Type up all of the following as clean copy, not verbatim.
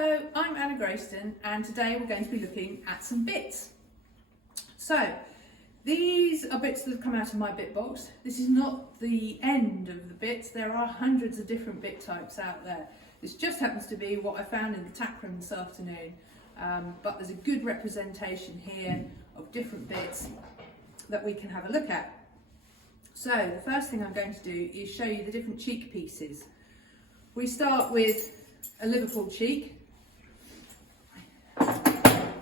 Hello, I'm Anna Grayston and today we're going to be looking at some bits. So these are bits that have come out of my bit box. This is not the end of the bits, there are hundreds of different bit types out there. This just happens to be what I found in the tack room this afternoon, but there's a good representation here of different bits that we can have a look at. So the first thing I'm going to do is show you the different cheek pieces. We start with a Liverpool cheek,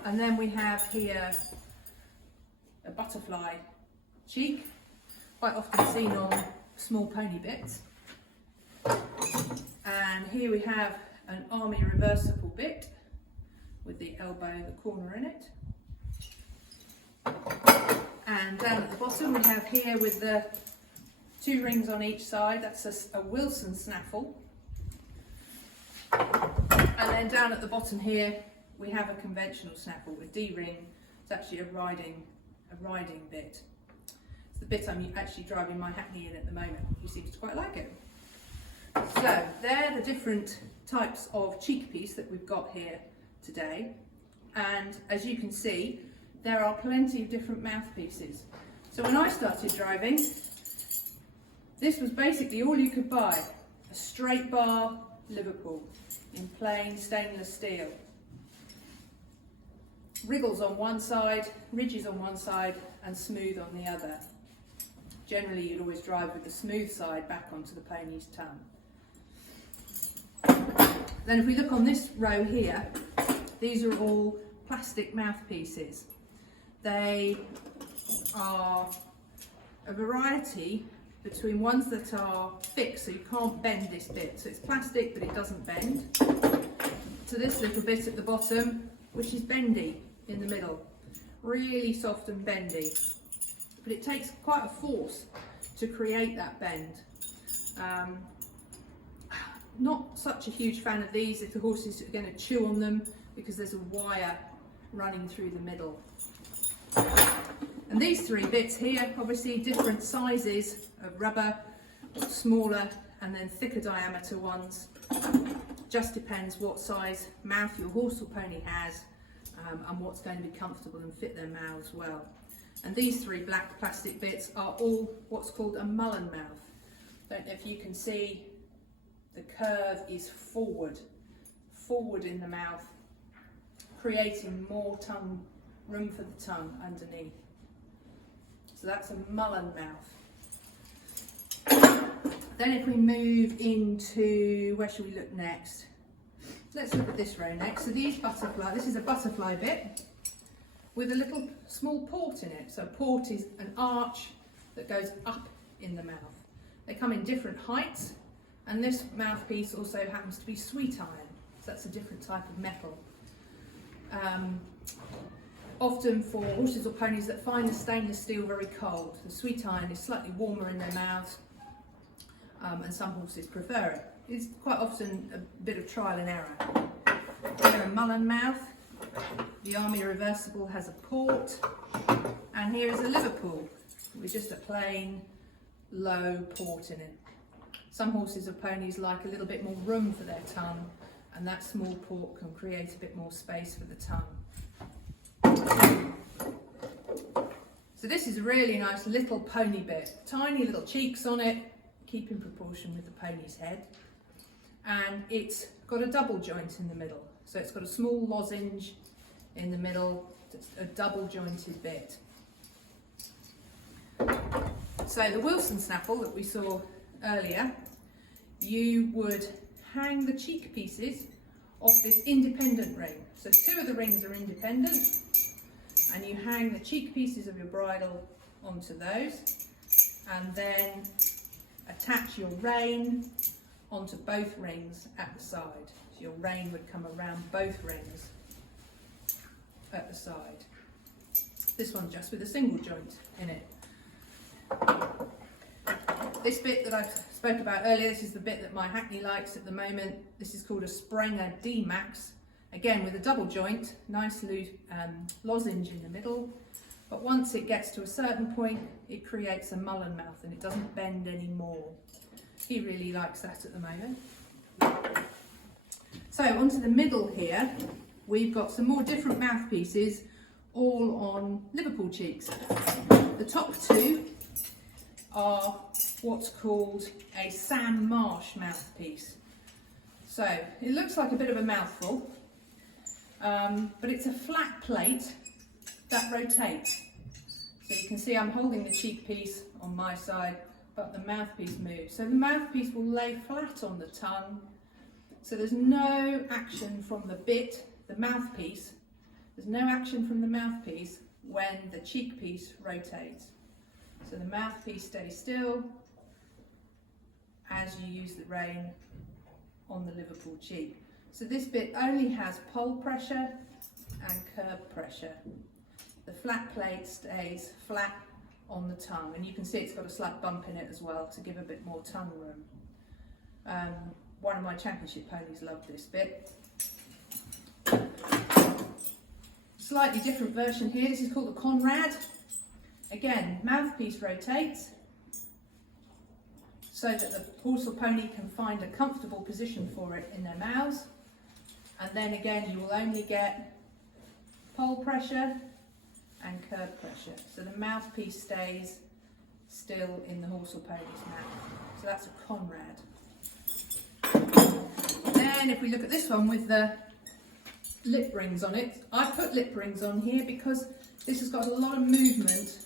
and then we have here a butterfly cheek, quite often seen on small pony bits. And here we have an army reversible bit with the elbow and the corner in it. And down at the bottom we have here with the two rings on each side, that's a Wilson snaffle. And then down at the bottom here we have a conventional snaffle with D-ring. It's actually a riding bit. It's the bit I'm actually driving my Hackney in at the moment. He seems to quite like it. So they're the different types of cheek piece that we've got here today, and as you can see there are plenty of different mouthpieces. So when I started driving, this was basically all you could buy, a straight bar Liverpool in plain stainless steel. Wriggles on one side, ridges on one side and smooth on the other. Generally you'd always drive with the smooth side back onto the pony's tongue. Then if we look on this row here, these are all plastic mouthpieces. They are a variety between ones that are fixed, so you can't bend this bit. So it's plastic, but it doesn't bend. To this little bit at the bottom, which is bendy in the middle. Really soft and bendy. But it takes quite a force to create that bend. Not such a huge fan of these if the horse is going to chew on them, because there's a wire running through the middle. And these three bits here, obviously different sizes of rubber, smaller and then thicker diameter ones. Just depends what size mouth your horse or pony has, and what's going to be comfortable and fit their mouths well. And these three black plastic bits are all what's called a mullen mouth. Don't know if you can see, the curve is forward in the mouth, creating more room for the tongue underneath. So that's a mullen mouth. Then if we move into, where should we look next? Let's look at this row next. So this is a butterfly bit with a little small port in it. So a port is an arch that goes up in the mouth. They come in different heights, and this mouthpiece also happens to be sweet iron. So that's a different type of metal. Often for horses or ponies that find the stainless steel very cold, the sweet iron is slightly warmer in their mouths, and some horses prefer it. It's quite often a bit of trial and error. Here a mullen mouth, the army reversible has a port, and here is a Liverpool with just a plain low port in it. Some horses or ponies like a little bit more room for their tongue, and that small port can create a bit more space for the tongue. So this is a really nice little pony bit, tiny little cheeks on it, keep in proportion with the pony's head, and it's got a double joint in the middle. So it's got a small lozenge in the middle, it's a double jointed bit. So the Wilson snaffle that we saw earlier, you would hang the cheek pieces off this independent ring. So two of the rings are independent, and you hang the cheek pieces of your bridle onto those, and then attach your rein onto both rings at the side. So your rein would come around both rings at the side. This one just with a single joint in it. This bit that I spoke about earlier, this is the bit that my Hackney likes at the moment. This is called a Sprenger D-Max. Again with a double joint, nice loose lozenge in the middle, but once it gets to a certain point it creates a mullen mouth and it doesn't bend anymore. He really likes that at the moment. So onto the middle here, we've got some more different mouthpieces, all on Liverpool cheeks. The top two are what's called a Sam Marsh mouthpiece. So it looks like a bit of a mouthful, but it's a flat plate that rotates. So you can see I'm holding the cheek piece on my side, but the mouthpiece moves. So the mouthpiece will lay flat on the tongue. So there's no action from the bit, the mouthpiece. There's no action from the mouthpiece when the cheek piece rotates. So the mouthpiece stays still as you use the rein on the Liverpool cheek. So this bit only has pole pressure and curb pressure. The flat plate stays flat on the tongue, and you can see it's got a slight bump in it as well to give a bit more tongue room. One of my championship ponies loved this bit. Slightly different version here. This is called the Conrad. Again, mouthpiece rotates so that the horse or pony can find a comfortable position for it in their mouths. And then again, you will only get pole pressure and curb pressure. So the mouthpiece stays still in the horse or pony's mouth. So that's a Conrad. Then if we look at this one with the lip rings on it, I put lip rings on here because this has got a lot of movement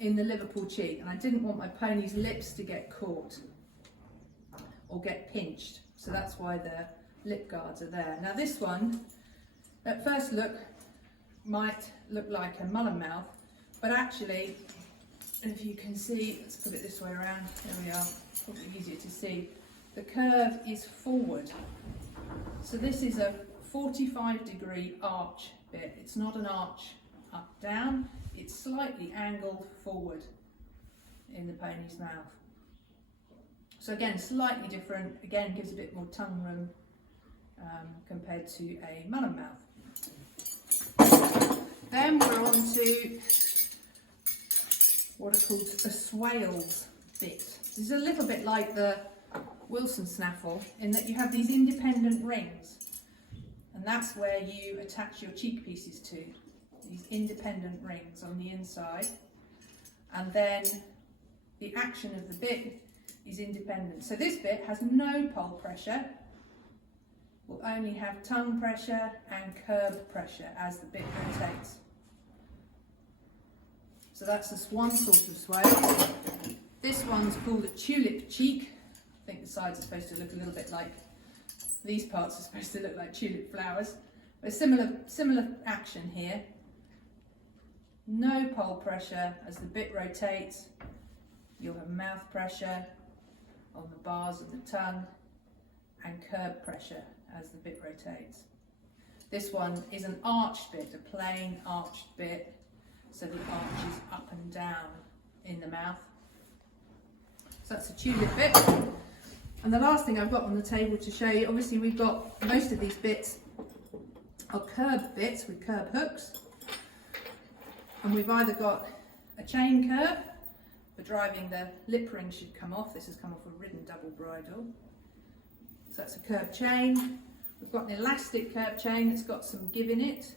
in the Liverpool cheek, and I didn't want my pony's lips to get caught or get pinched. So that's why the lip guards are there. Now this one, at first look, might look like a mullen mouth, but actually, if you can see, let's put it this way around, there we are, probably easier to see, the curve is forward. So this is a 45-degree arch bit. It's not an arch up down, it's slightly angled forward in the pony's mouth. So again, slightly different, again gives a bit more tongue room compared to a mullen mouth. Then we're on to what are called a swales bit. This is a little bit like the Wilson snaffle in that you have these independent rings, and that's where you attach your cheek pieces to, these independent rings on the inside, and then the action of the bit is independent. So this bit has no pole pressure, will only have tongue pressure and curb pressure as the bit rotates. So that's just one sort of swale. This one's called a tulip cheek. I think the sides are supposed to look a little bit like, these parts are supposed to look like tulip flowers. But similar action here. No pole pressure as the bit rotates. You'll have mouth pressure on the bars of the tongue and curb pressure as the bit rotates. This one is an arched bit, a plain arched bit, so the arch is up and down in the mouth. So that's a tulip bit. And the last thing I've got on the table to show you, obviously we've got, most of these bits are curb bits with curb hooks. And we've either got a chain curb for driving, the lip ring should come off. This has come off a ridden double bridle. So that's a curb chain. We've got an elastic curb chain that's got some give in it,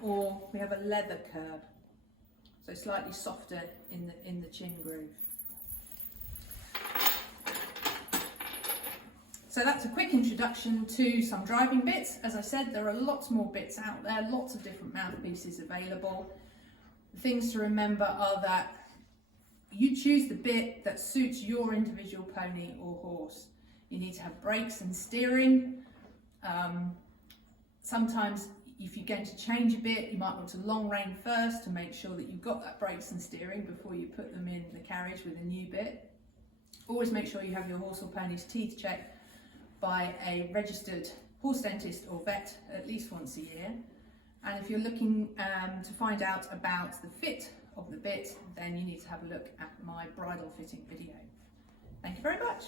or we have a leather curb, so slightly softer in the chin groove. So that's a quick introduction to some driving bits. As I said, there are lots more bits out there, lots of different mouthpieces available. The things to remember are that you choose the bit that suits your individual pony or horse. You need to have brakes and steering. Sometimes if you're going to change a bit, you might want to long rein first to make sure that you've got that brakes and steering before you put them in the carriage with a new bit. Always make sure you have your horse or pony's teeth checked by a registered horse dentist or vet at least once a year. And if you're looking to find out about the fit of the bit, then you need to have a look at my bridle fitting video. Thank you very much.